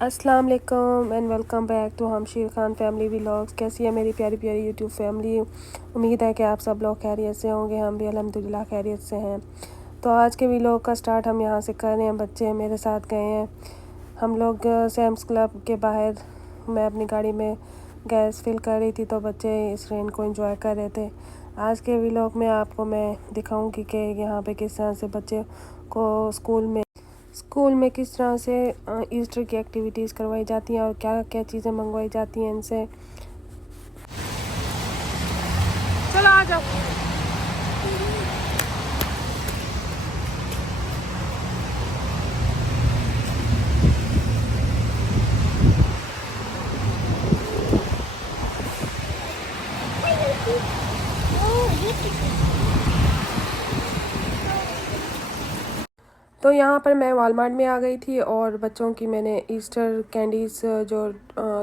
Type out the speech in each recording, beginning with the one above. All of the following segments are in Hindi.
अस्सलाम वालेकुम and welcome back to Hamsheer Khan family vlogs. कैसी है मेरी प्यारी प्यारी यूट्यूब फैमिली। उम्मीद है कि आप सब लोग खैरियत से होंगे। हम भी अल्हम्दुलिल्लाह खैरियत से हैं। तो आज के व्लॉग का स्टार्ट हम यहाँ से कर रहे हैं। बच्चे मेरे साथ गए हैं। हम लोग सैम्स क्लब के बाहर, मैं अपनी गाड़ी में गैस फिल कर रही थी तो बच्चे इस रेन को एंजॉय कर रहे थे। आज के व्लॉग में आपको मैं दिखाऊंगी कि यहाँ पे किस तरह से बच्चे को स्कूल में किस तरह से ईस्टर की एक्टिविटीज़ करवाई जाती हैं और क्या क्या चीज़ें मंगवाई जाती हैं इनसे। चलो आ जाओ। तो यहाँ पर मैं वॉलमार्ट में आ गई थी और बच्चों की मैंने ईस्टर कैंडीज़ जो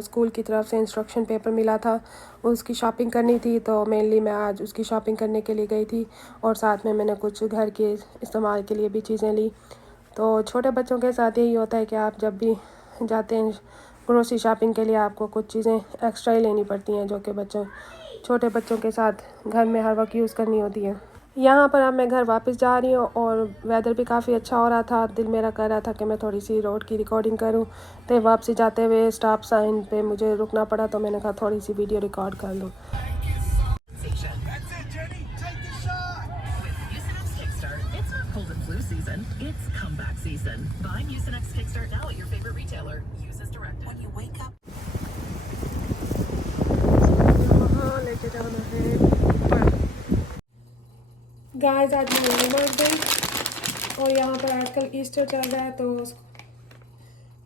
स्कूल की तरफ से इंस्ट्रक्शन पेपर मिला था उसकी शॉपिंग करनी थी। तो मेनली मैं आज उसकी शॉपिंग करने के लिए गई थी और साथ में मैंने कुछ घर के इस्तेमाल के लिए भी चीज़ें ली। तो छोटे बच्चों के साथ यही होता है कि आप जब भी जाते हैं ग्रोसरी शॉपिंग के लिए आपको कुछ चीज़ें एक्स्ट्रा ही लेनी पड़ती हैं जो कि छोटे बच्चों के साथ घर में हर वक्त यूज़ करनी होती है। यहाँ पर अब मैं घर वापस जा रही हूँ और वेदर भी काफ़ी अच्छा हो रहा था। दिल मेरा कर रहा था कि मैं थोड़ी सी रोड की रिकॉर्डिंग करूँ। तो वापसी जाते हुए स्टॉप साइन पे मुझे रुकना पड़ा तो मैंने कहा थोड़ी सी वीडियो रिकॉर्ड कर लूँ। लेके जाना है गाइस। आज मैं वॉलमार्ट गई और यहाँ पर आजकल ईस्टर चल रहा है तो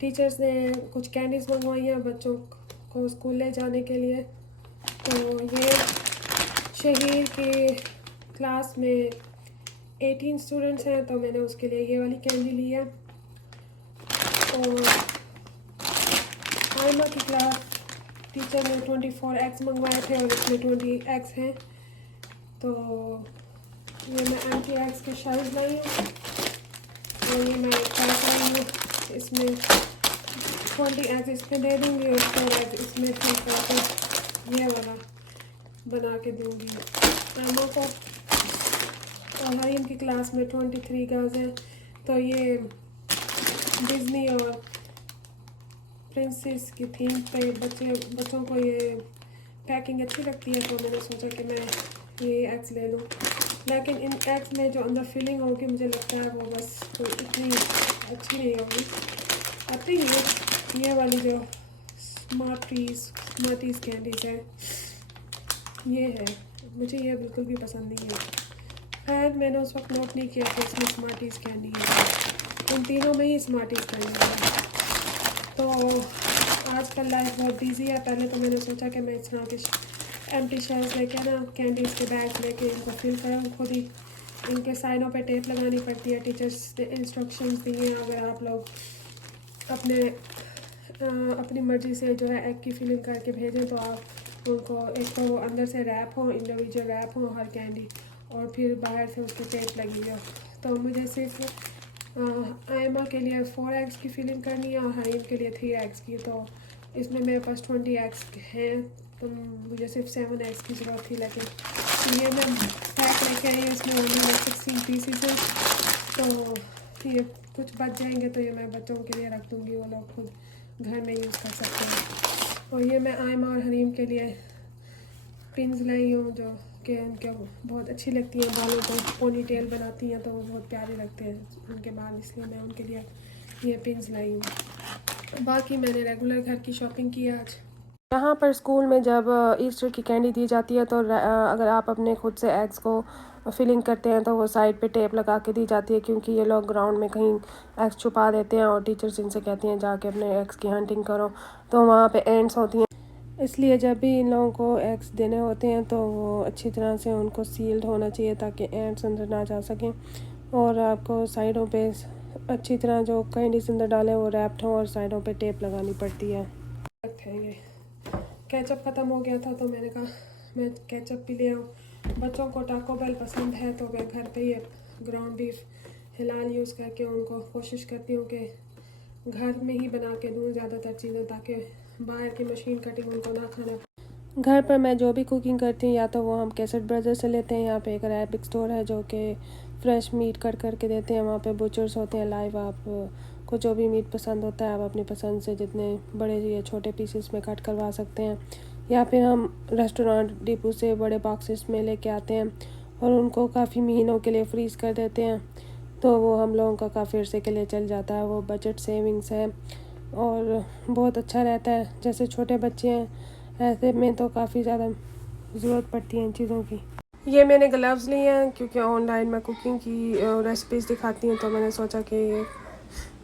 टीचर्स ने कुछ कैंडीज़ मंगवाई हैं बच्चों को स्कूल ले जाने के लिए। तो ये शहीर की क्लास में 18 स्टूडेंट्स हैं तो मैंने उसके लिए ये वाली कैंडी ली है। और आयमा की क्लास टीचर ने 24 एग्स मंगवाए थे और इसमें 20 एग्स हैं। तो ये मैं एंटी एग्स के शेल्स लाई हूँ और ये मैं पैक लाई हूँ। इसमें 20 एग्स इसमें दे दूँगी और 4 एग्स इसमें फिल करके ये वाला बना के दूँगी आयमा को। और हरीम की क्लास में 23 गर्ल्स हैं तो ये डिज्नी और प्रिंसेस की थीम पे बच्चों को ये पैकिंग अच्छी लगती है तो मैंने सोचा कि मैं ये एग्स ले लूँ। लेकिन इन एग्स में जो अंदर फिलिंग होगी मुझे लगता है वो बस कोई इतनी अच्छी नहीं होगी। आती है ये वाली जो स्मार्टीज़ कैंडीज़ है ये है, मुझे ये बिल्कुल भी पसंद नहीं है। खैर मैंने उस वक्त नोट नहीं किया कि इसमें स्मार्टीज़ कैंडी है। उन तीनों में ही स्मार्टीज़ कैंडी है। तो आजकल लाइफ बहुत बिजी है। पहले तो मैंने सोचा कि मैं इस तरह के एम्प्टी शेल्स लेके ना कैंडीज़ के बैग लेके इनको फिल करूँ खुद ही। इनके साइडों पे टेप लगानी पड़ती है। टीचर्स ने इंस्ट्रक्शंस दी हैं अगर आप लोग अपनी मर्ज़ी से जो है एग की फिलिंग करके भेजें तो आप उनको एक तो अंदर से रैप हो, इंडिविजुअल रैप हो हर कैंडी, और फिर बाहर से उसकी टेप लगी हो। तो मुझे सिर्फ आयमा के लिए 4 एग्स की फिलिंग करनी है और हरीम के लिए 3 एग्स की। तो इसमें मेरे पास 20 एग्स हैं तो मुझे सिर्फ 7 एग्स की ज़रूरत थी। लेकिन ये मैं पैक लेके आई हूँ, इसमें ओनली 16 पीसीस हैं तो ये कुछ बच जाएंगे तो ये मैं बच्चों के लिए रख दूँगी, वो लोग खुद घर में यूज़ कर सकते हैं। और ये मैं आयमा और हरीम के लिए पिन्स लाई हूँ जो कि उनके बहुत अच्छी लगती हैं, बालों को पोनी टेल बनाती हैं तो वो बहुत प्यारे लगते हैं उनके बाल, इसलिए मैं उनके लिए ये पिन्स लाई हूँ। बाकी मैंने रेगुलर घर की शॉपिंग की आज। यहाँ पर स्कूल में जब ईस्टर की कैंडी दी जाती है तो अगर आप अपने खुद से एग्स को फिलिंग करते हैं तो वो साइड पे टेप लगा के दी जाती है, क्योंकि ये लोग ग्राउंड में कहीं एग्स छुपा देते हैं और टीचर्स इनसे कहती हैं जाके अपने एग्स की हंटिंग करो। तो वहाँ पे एंड्स होती हैं, इसलिए जब भी इन लोगों को एग्स देने होते हैं तो वो अच्छी तरह से उनको सील्ड होना चाहिए ताकि एंड्स अंदर ना जा सकें। और आपको साइडों पे अच्छी तरह जो कैंडीज अंदर डालें वो रैप्ड हो और साइडों पे टेप लगानी पड़ती है। केचप ख़त्म हो गया था तो मैंने कहा मैं केचप भी ले आऊँ। बच्चों को टाको बेल पसंद है तो मैं घर पे ही ग्राउंड बीफ हिलाल यूज़ करके उनको कोशिश करती हूँ कि घर में ही बना के दूँ ज़्यादातर चीज़ें, ताकि बाहर की मशीन कटिंग उनको ना खाना। घर पर मैं जो भी कुकिंग करती हूँ या तो वो हम कैसेट ब्रदर से लेते हैं, यहाँ पे एक अरेबिक स्टोर है जो कि फ़्रेश मीट कट करके देते हैं। वहाँ पे बुचर्स होते हैं लाइव, आप को जो भी मीट पसंद होता है आप अपनी पसंद से जितने बड़े या छोटे पीसेस में कट करवा सकते हैं, या फिर हम रेस्टोरेंट डिपो से बड़े बॉक्सेस में लेके आते हैं और उनको काफ़ी महीनों के लिए फ्रीज़ कर देते हैं, तो वो हम लोगों का काफ़ी अरसे के लिए चल जाता है। वो बजट सेविंग्स है और बहुत अच्छा रहता है। जैसे छोटे बच्चे हैं ऐसे में तो काफ़ी ज़्यादा ज़रूरत पड़ती है इन चीज़ों की। ये मैंने ग्लव्स लिए हैं क्योंकि ऑनलाइन मैं कुकिंग की रेसिपीज़ दिखाती हूँ, तो मैंने सोचा कि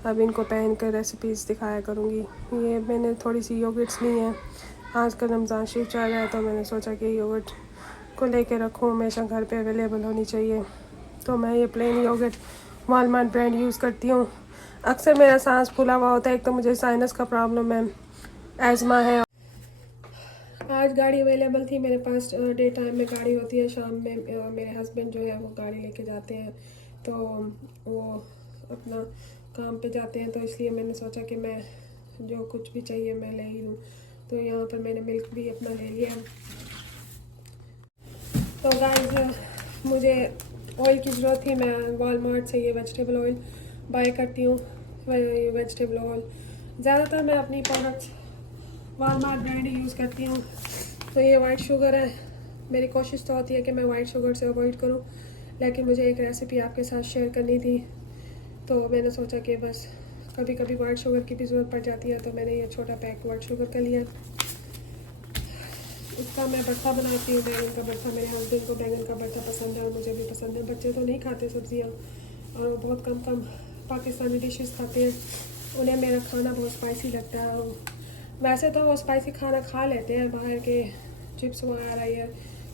अब इनको पहन कर रेसिपीज़ दिखाया करूँगी। ये मैंने थोड़ी सी योगर्ट्स ली हैं, आजकल रमज़ान शरीफ चल रहा है तो मैंने सोचा कि योगर्ट को लेके रखूँ, हमेशा घर पे अवेलेबल होनी चाहिए। तो मैं ये plain yoghurt Walmart brand use करती हूँ। अक्सर मेरा सांस फूला हुआ होता है, एक तो मुझे साइनस का प्रॉब्लम है, एज़मा है। आज गाड़ी अवेलेबल थी मेरे पास, डे टाइम में गाड़ी होती है, शाम में मेरे हस्बैंड जो है वो गाड़ी लेके जाते हैं, तो वो अपना काम पे जाते हैं, तो इसलिए मैंने सोचा कि मैं जो कुछ भी चाहिए मैं ले ही लूँ। तो यहाँ पर मैंने मिल्क भी अपना ले लिया। तो गाइस मुझे ऑयल की ज़रूरत थी, मैं वॉलमार्ट से ये वेजिटेबल ऑयल बाय करती हूँ। वेजिटेबल ऑयल ज़्यादातर मैं अपनी प्रोडक्ट्स वॉलमार्ट ब्रांड यूज़ करती हूँ। तो ये वाइट शुगर है, मेरी कोशिश तो होती है कि मैं वाइट शुगर से अवॉइड करूँ, लेकिन मुझे एक रेसिपी आपके साथ शेयर करनी थी, तो मैंने सोचा कि बस कभी कभी वाइट शुगर की भी ज़रूरत पड़ जाती है, तो मैंने ये छोटा पैक वाइट शुगर का लिया। इसका मैं भरता बनाती हूँ, बैंगन का भरता। मेरे हस्बैंड को बैंगन का भरता पसंद है और मुझे भी पसंद है। बच्चे तो नहीं खाते सब्जियाँ और वो बहुत कम पाकिस्तानी डिशेस खाते हैं, उन्हें मेरा खाना बहुत स्पाइसी लगता है। वैसे तो वो स्पाइसी खाना खा लेते हैं, बाहर के चिप्स वगैरह या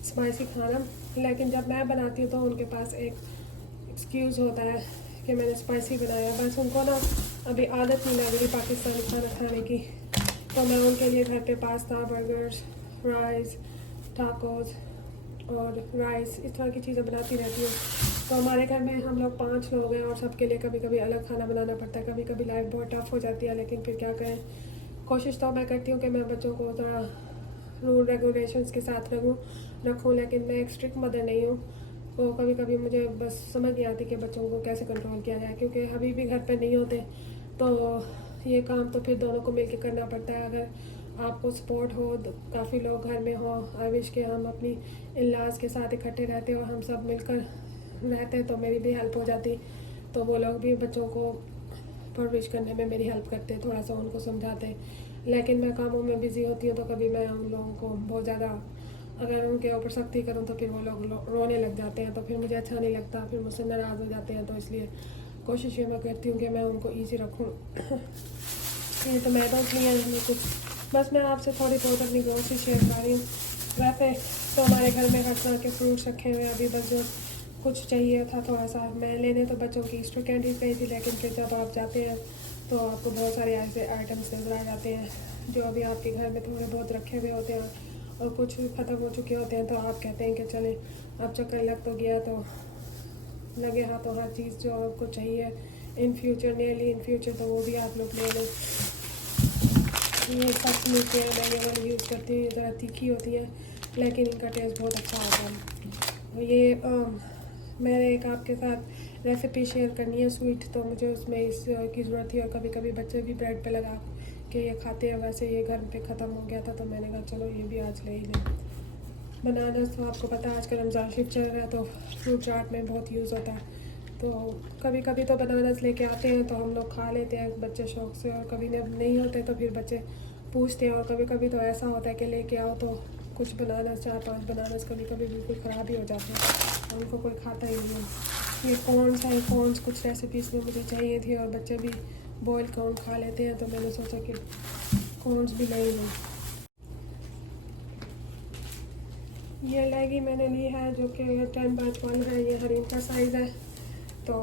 स्पाइसी खाना, लेकिन जब मैं बनाती हूँ तो उनके पास एक एक्सक्यूज़ होता है कि मैंने स्पाइसी बनाया। बस उनको ना अभी आदत नहीं लग रही पाकिस्तानी खाना खाने की, तो मैं उनके लिए घर पे पास्ता, बर्गर्स, राइस, टाकोस और राइस इस तरह की चीज़ें बनाती रहती हूँ। तो हमारे घर में हम लोग 5 लोग हैं और सबके लिए कभी कभी अलग खाना बनाना पड़ता है। कभी कभी लाइफ बहुत टफ हो जाती है, लेकिन फिर क्या करें, कोशिश तो मैं करती हूँ कि मैं बच्चों को थोड़ा रूल रेगुलेशंस के साथ रखूँ, लेकिन मैं एक स्ट्रिक्ट मदर नहीं हूँ। तो कभी कभी मुझे बस समझ नहीं आती कि बच्चों को कैसे कंट्रोल किया जाए, क्योंकि अभी भी घर पर नहीं होते, तो ये काम तो फिर दोनों को मिलकर करना पड़ता है। अगर आपको सपोर्ट हो, काफ़ी लोग घर में हो, आई विश के हम अपनी इन-लॉज़ के साथ इकट्ठे रहते और हम सब मिलकर रहते तो मेरी भी हेल्प हो जाती, तो वो लोग भी बच्चों को परवरिश करने में मेरी हेल्प करते, थोड़ा सा उनको समझाते। लेकिन मैं कामों में बिज़ी होती हूँ, तो कभी मैं उन लोगों को बहुत ज़्यादा अगर उनके ऊपर सख्ती करूँ तो फिर वो लोग रोने लग जाते हैं, तो फिर मुझे अच्छा नहीं लगता, फिर मुझसे नाराज़ हो जाते हैं। तो इसलिए कोशिश ये मैं करती हूँ कि मैं उनको ईजी रखूँ। ये तो मैं तो नहीं है कुछ, बस मैं आपसे थोड़ी बहुत अपनी ग्रोसरी शेयर कर रही हूँ। वैसे तो हमारे घर में हर तरह के फ्रूट्स रखे हुए, अभी बस जो कुछ चाहिए था थोड़ा सा मैं लेने, तो बच्चों की ईस्टर कैंडीज गई थी, लेकिन फिर जब आप जाते हैं तो आपको बहुत सारे ऐसे आइटम्स नज़र आ जाते हैं जो अभी आपके घर में थोड़े बहुत रखे हुए होते हैं और कुछ ख़त्म हो चुके होते हैं। तो आप कहते हैं कि चलें अब चक्कर लग तो गया, तो लगे हाथों हर चीज़ जो आपको चाहिए in future, nearly in future, तो वो भी आप लोग ले लें। ये सब नीचे मैं ये वाली यूज़ करती हूँ, ये ज़रा तीखी होती है लेकिन इनका टेस्ट बहुत अच्छा होता है। ये मैंने एक आपके साथ रेसिपी शेयर करनी है स्वीट, तो मुझे उसमें इसकी ज़रूरत थी, और कभी कभी बच्चे भी ब्रेड पे लगा के ये खाते हैं। वैसे ये घर पे ख़त्म हो गया था, तो मैंने कहा चलो ये भी आज ले ही लें। बनानास तो आपको पता है आजकल रमज़ान शरीफ चल रहा है, तो फ्रूट चाट में बहुत यूज़ होता है। तो कभी कभी तो बनानास लेके आते हैं तो हम लोग खा लेते हैं बच्चे शौक़ से, और कभी नहीं होते तो फिर बच्चे पूछते हैं। और कभी कभी तो ऐसा होता है कि लेके आओ तो कुछ बनानास, 4-5 बनानास कभी कभी बिल्कुल ख़राब ही हो जाते हैं, उनको कोई खाता ही नहीं है। ये कॉर्न्स है, कॉर्न्स कुछ रेसिपीज़ में मुझे चाहिए थी और बच्चे भी बॉयल कॉर्न खा लेते हैं, तो मैंने सोचा कि कॉर्न्स भी ले लूँ। ये लेगी मैंने ली है जो कि 10x1 है, ये हरीम का साइज़ है। तो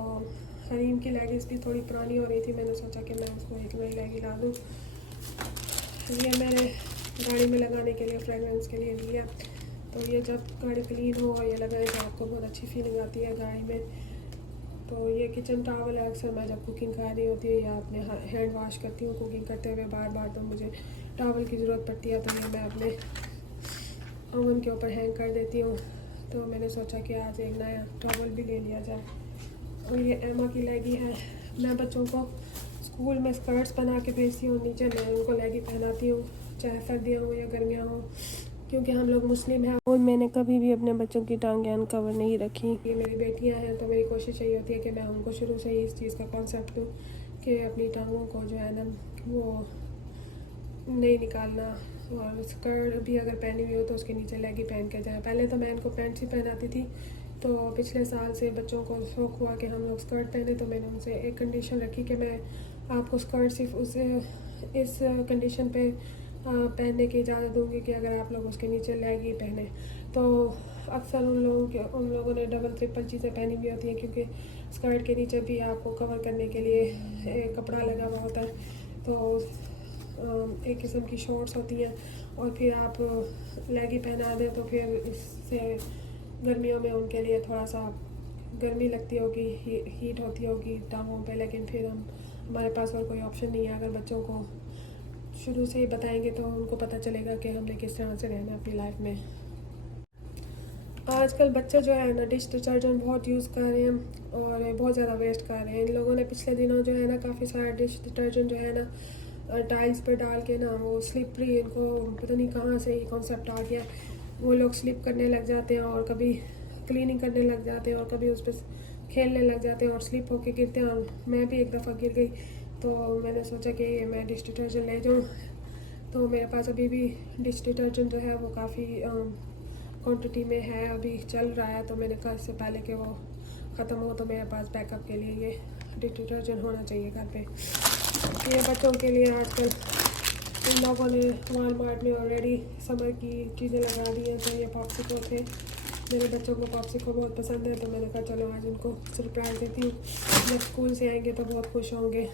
हरीम की लेगिस भी थोड़ी पुरानी हो रही थी, मैंने सोचा कि मैं उसको एक नई लेगी ला दूँ। ये मैंने गाड़ी में लगाने के लिए, फ्रेगरेंस के लिए लिया। तो ये जब गाड़ी क्लीन हो और ये लगाए तो आपको बहुत अच्छी फीलिंग आती है गाड़ी में। तो ये किचन टॉवल है, अक्सर मैं जब कुकिंग कर रही होती हूँ या अपने हैंड वॉश करती हूँ कुकिंग करते हुए बार बार, तो मुझे टॉवल की ज़रूरत पड़ती है, तो ये मैं अपने ओवन के ऊपर हैंग कर देती हूँ। तो मैंने सोचा कि आज एक नया टॉवल भी ले लिया जाए। और ये एमा की लेगी है। मैं बच्चों को स्कूल में स्कर्ट्स बना के भेजती हूँ, नीचे मैं उनको लेगी पहनाती हूँ, चाहे सर्दियाँ हो या गर्मियाँ हो, क्योंकि हम लोग मुस्लिम हैं और मैंने कभी भी अपने बच्चों की टांगें अनकवर नहीं रखी। ये मेरी बेटियाँ हैं, तो मेरी कोशिश यही होती है कि मैं उनको शुरू से ही इस चीज़ का कॉन्सेप्ट दूँ कि अपनी टांगों को जो है ना वो नहीं निकालना, और स्कर्ट भी अगर पहनी हुई हो तो उसके नीचे लेगी पहन के जाए। पहले तो मैं इनको पैंट्स ही पहनाती थी, तो पिछले साल से बच्चों को शौक़ हुआ कि हम लोग स्कर्ट पहने, तो मैंने उनसे एक कंडीशन रखी कि मैं आपको स्कर्ट सिर्फ उसे इस कंडीशन पे पहनने की इजाज़त दूँगी कि अगर आप लोग उसके नीचे लेगी पहने। तो अक्सर उन लोगों ने डबल ट्रिपल चीज़ें पहनी हुई होती हैं, क्योंकि स्कर्ट के नीचे भी आपको कवर करने के लिए एक कपड़ा लगा हुआ होता है, तो एक किस्म की शॉर्ट्स होती हैं, और फिर आप लेगी पहना दें तो फिर इससे गर्मियों में उनके लिए थोड़ा सा गर्मी लगती होगी, हीट होती होगी टांगों पे, लेकिन फिर हमारे पास और कोई ऑप्शन नहीं है। अगर बच्चों को शुरू से ही बताएंगे तो उनको पता चलेगा कि हमने किस तरह से रहना है अपनी लाइफ में। आजकल बच्चे जो है ना डिश डिटर्जेंट बहुत यूज़ कर रहे हैं और बहुत ज़्यादा वेस्ट कर रहे हैं। इन लोगों ने पिछले दिनों जो है ना काफ़ी सारा डिश डिटर्जेंट जो है ना टाइल्स पर डाल के ना वो स्लिपरी, इनको पता नहीं कहाँ से ये कॉन्सेप्ट आ गया, वो लोग स्लिप करने लग जाते हैं और कभी क्लीनिंग करने लग जाते हैं और कभी उस पर खेलने लग जाते हैं और स्लिप होके गिरते हैं। मैं भी एक दफ़ा गिर गई, तो मैंने सोचा कि मैं डिश डिटर्जेंट ले जाऊँ। तो मेरे पास अभी भी डिश डिटर्जेंट जो है वो काफ़ी क्वांटिटी में है, अभी चल रहा है, तो मैंने कहा इससे पहले कि वो ख़त्म हो तो मेरे पास बैकअप के लिए ये डिश डिटर्जेंट होना चाहिए घर पे। ये बच्चों के लिए आजकल इन लोगों ने वॉलमार्ट में ऑलरेडी समर की चीज़ें लगा दी हैं। तो ये पॉप्सिको थे, मेरे बच्चों को पॉप्सिको बहुत पसंद है, तो मैंने कहा चलो आज उनको सरप्राइज़ देती हूँ। जब स्कूल से आएंगे तो बहुत खुश होंगे।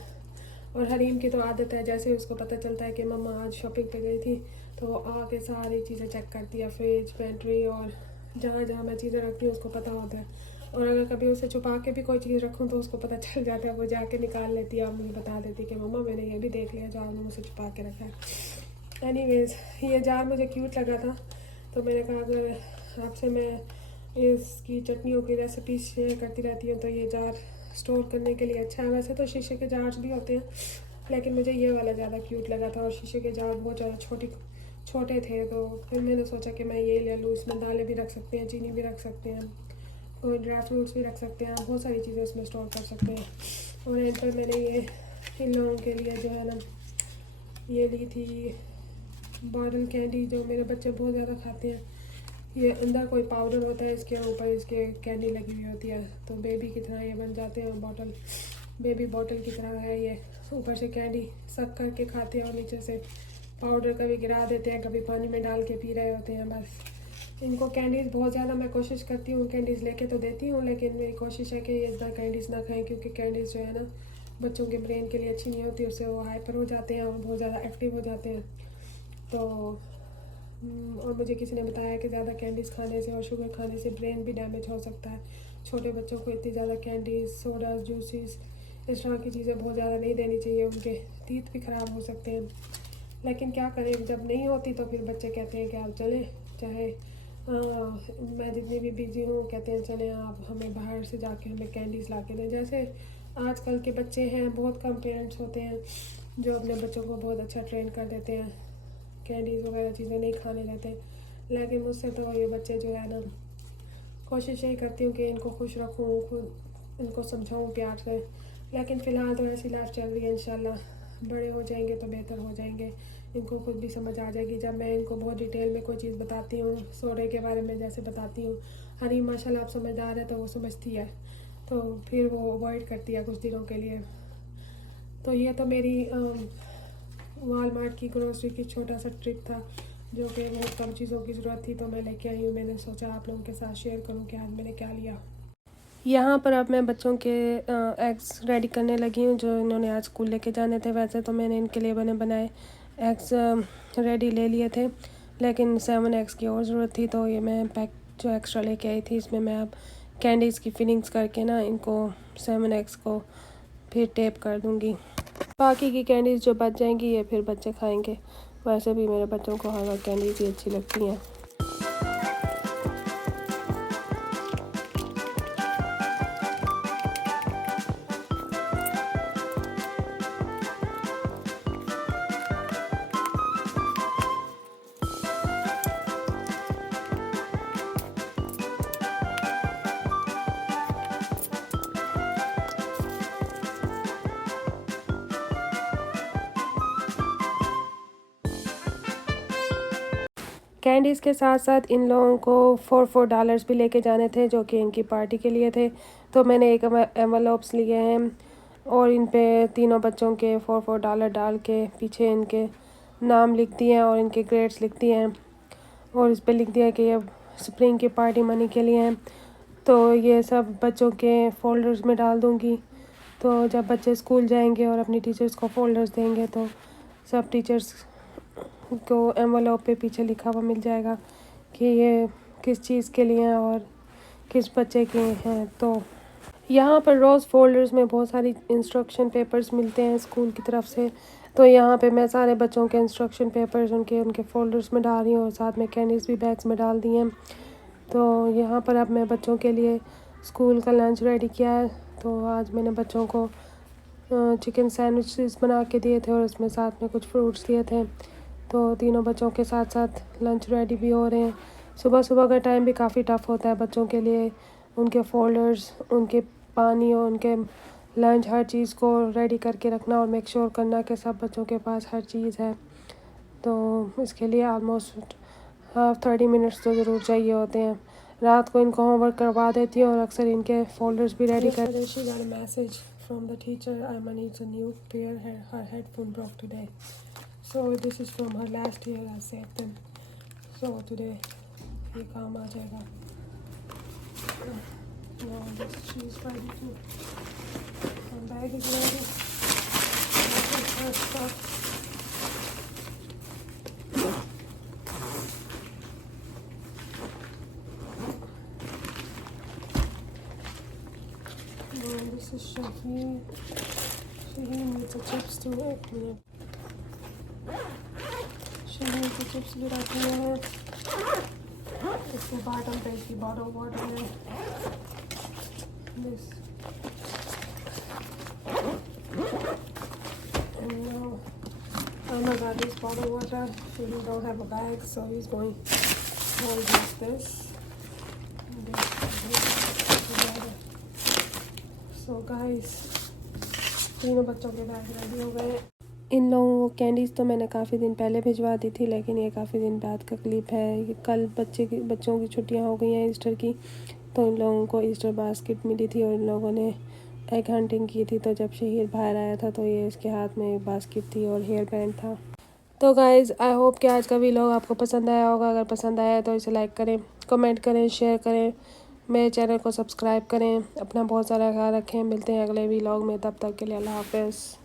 और हरीम की तो आदत है, जैसे उसको पता चलता है कि मम्मा आज शॉपिंग पे गई थी, तो वो आके सारी चीज़ें चेक करती है, फ्रिज, पेंट्री, और जहाँ जहाँ मैं चीज़ें रखती हूँ उसको पता होता है। और अगर कभी उसे छुपा के भी कोई चीज़ रखूँ तो उसको पता चल जाता है, वो जाके निकाल लेती है और मुझे बता देती है कि मम्मा मैंने ये भी देख लिया जो आपने मुझसे छुपा के रखा है। एनीवेज़, ये जार मुझे क्यूट लगा था, तो मैंने कहा अगर आपसे मैं इसकी चटनियों की रेसिपी शेयर करती रहती हूँ तो ये जार स्टोर करने के लिए अच्छा है। वैसे तो शीशे के जार्स भी होते हैं, लेकिन मुझे ये वाला ज़्यादा क्यूट लगा था, और शीशे के जार बहुत ज़्यादा छोटे थे, तो फिर मैंने सोचा कि मैं ये ले लूँ। इसमें दालें भी रख सकते हैं, चीनी भी रख सकते हैं, कोई ड्राई फ्रूट्स भी रख सकते हैं, बहुत सारी चीज़ें इसमें स्टोर कर सकते हैं। और एंड पर मैंने ये इन लोगों के लिए जो है ना ये ली थी बॉटल कैंडी, जो मेरे बच्चे बहुत ज़्यादा खाते हैं। ये अंदर कोई पाउडर होता है, इसके ऊपर इसके कैंडी लगी हुई होती है, तो बेबी की तरह ये बन जाते हैं बॉटल, बेबी बॉटल की तरह है ये। ऊपर से कैंडी सक करके खाते हैं और नीचे से पाउडर कभी गिरा देते हैं, कभी पानी में डाल के पी रहे होते हैं। बस इनको कैंडीज़ बहुत ज़्यादा मैं कोशिश करती हूँ, कैंडीज़ लेके तो देती हूँ, लेकिन मेरी कोशिश है कि ये इस बार कैंडीज़ ना खाएं, क्योंकि कैंडीज़ जो है ना बच्चों के ब्रेन के लिए अच्छी नहीं होती, उससे वो हाइपर हो जाते हैं और बहुत ज़्यादा एक्टिव हो जाते हैं। तो और मुझे किसी ने बताया कि ज़्यादा कैंडीज़ खाने से और शुगर खाने से ब्रेन भी डैमेज हो सकता है। छोटे बच्चों को इतनी ज़्यादा कैंडीज़, सोडा, जूसेस, इस तरह की चीज़ें बहुत ज़्यादा नहीं देनी चाहिए, उनके टीथ भी ख़राब हो सकते हैं। लेकिन क्या करें, जब नहीं होती तो फिर बच्चे कहते हैं कि आप चलें, चाहे मैं जितनी भी बिजी हूँ, कहते हैं चलें आप हमें बाहर से जाके हमें कैंडीज़ ला के दें। जैसे आजकल के बच्चे हैं, बहुत कम पेरेंट्स होते हैं जो अपने बच्चों को बहुत अच्छा ट्रेन कर देते हैं, कैंडीज़ वगैरह चीज़ें नहीं खाने देते। लेकिन मुझसे तो ये बच्चे जो है ना, कोशिश यही करती हूँ कि इनको खुश रखूँ, खुद इनको समझाऊँ प्यार से। लेकिन फ़िलहाल तो ऐसी लाइफ चल रही है, इंशाल्लाह बड़े हो जाएंगे तो बेहतर हो जाएंगे, इनको खुद भी समझ आ जाएगी। जब मैं इनको बहुत डिटेल में कोई चीज़ बताती हूँ, सोडे के बारे में जैसे बताती हूँ, हरीम माशाल्लाह आप समझदार है तो वो समझती है, तो फिर वो अवॉइड करती है कुछ दिनों के लिए। तो ये तो मेरी वॉलमार्ट की ग्रोसरी की छोटा सा ट्रिप था, जो कि बहुत कम चीज़ों की ज़रूरत थी तो मैं लेके आई हूँ। मैंने सोचा आप लोगों के साथ शेयर करूँ कि आज मैंने क्या लिया। यहाँ पर अब मैं बच्चों के एग्स रेडी करने लगी हूँ, जो इन्होंने आज स्कूल लेके जाने थे। वैसे तो मैंने इनके लिए बने बनाए एग्स रेडी ले लिए थे, लेकिन 7 एग्स की और ज़रूरत थी, तो ये मैं पैक जो एक्स्ट्रा लेके आई थी, इसमें मैं अब कैंडीज़ की फिलिंग्स करके ना इनको 7X को फिर टेप कर दूँगी। बाकी की कैंडीज़ जो बच जाएंगी ये फिर बच्चे खाएंगे। वैसे भी मेरे बच्चों को हर वक्त कैंडीज़ ही अच्छी लगती हैं। कैंडीज़ के साथ साथ इन लोगों को $4 भी लेके जाने थे जो कि इनकी पार्टी के लिए थे। तो मैंने एक एनवलप्स लिए हैं और इन पे तीनों बच्चों के $4 डाल के पीछे इनके नाम लिख दिए हैं और इनके ग्रेड्स लिख दिए हैं और इस पे लिख दिया कि ये स्प्रिंग की पार्टी मनी के लिए हैं। तो ये सब बच्चों के फ़ोल्डर्स में डाल दूँगी। तो जब बच्चे स्कूल जाएंगे और अपनी टीचर्स को फ़ोल्डर्स देंगे तो सब टीचर्स को एनवलप पे पीछे लिखा हुआ मिल जाएगा कि ये किस चीज़ के लिए हैं और किस बच्चे के हैं। तो यहाँ पर रोज़ फ़ोल्डर्स में बहुत सारी इंस्ट्रक्शन पेपर्स मिलते हैं स्कूल की तरफ से। तो यहाँ पे मैं सारे बच्चों के इंस्ट्रक्शन पेपर्स उनके फ़ोल्डर्स में डाल रही हूँ और साथ में कैंडीज़ भी बैग्स में डाल दी हैं। तो यहाँ पर अब मैं बच्चों के लिए स्कूल का लंच रेडी किया है। तो आज मैंने बच्चों को चिकन सैंडविचेस बना के दिए थे और उसमें साथ में कुछ फ्रूट्स दिए थे। तो तीनों बच्चों के साथ साथ लंच रेडी भी हो रहे हैं। सुबह सुबह का टाइम भी काफ़ी टफ़ होता है बच्चों के लिए, उनके फ़ोल्डर्स, उनके पानी और उनके लंच हर चीज़ को रेडी करके रखना और मेक श्योर करना कि सब बच्चों के पास हर चीज़ है। तो इसके लिए ऑलमोस्ट 30 मिनट्स तो ज़रूर चाहिए होते हैं। रात को इनको होमवर्क करवा देती हूँ और अक्सर इनके फ़ोल्डर्स भी रेडी कर। She got a message from the teacher, Emma needs a new pair, her headphone broke today. So this is from her last year, I saved them. So today ये काम आ जाएगा। Now this she's ready to. Her bag is ready. This is her stuff. Now this is Shaheen. Shaheen needs a chips too. एक मिनट। शहीद के चिप्स भी रखे हुए हैं। इसके बॉटम पे इसकी बॉटल वाटर है। This and now Anna got this bottled water. He don't have a bag, so he's going to hold this. So guys, तीनों बच्चों के बैग रेडी हो गए। इन लोगों को कैंडीज़ तो मैंने काफ़ी दिन पहले भिजवा दी थी, लेकिन ये काफ़ी दिन बाद का क्लिप है। ये कल बच्चों की छुट्टियां हो गई हैं ईस्टर की, तो इन लोगों को ईस्टर बास्केट मिली थी और इन लोगों ने एग हंटिंग की थी। तो जब शहीर बाहर आया था तो ये इसके हाथ में एक बास्केट थी और हेयर बैंड था। तो गाइज़, आई होप कि आज का वीडियो आपको पसंद आया होगा। अगर पसंद आया तो इसे लाइक करें, कमेंट करें, शेयर करें, मेरे चैनल को सब्सक्राइब करें। अपना बहुत सारा ख्याल रखें। मिलते हैं अगले वीडियो में, तब तक के लिए अल्लाह हाफ़िज़।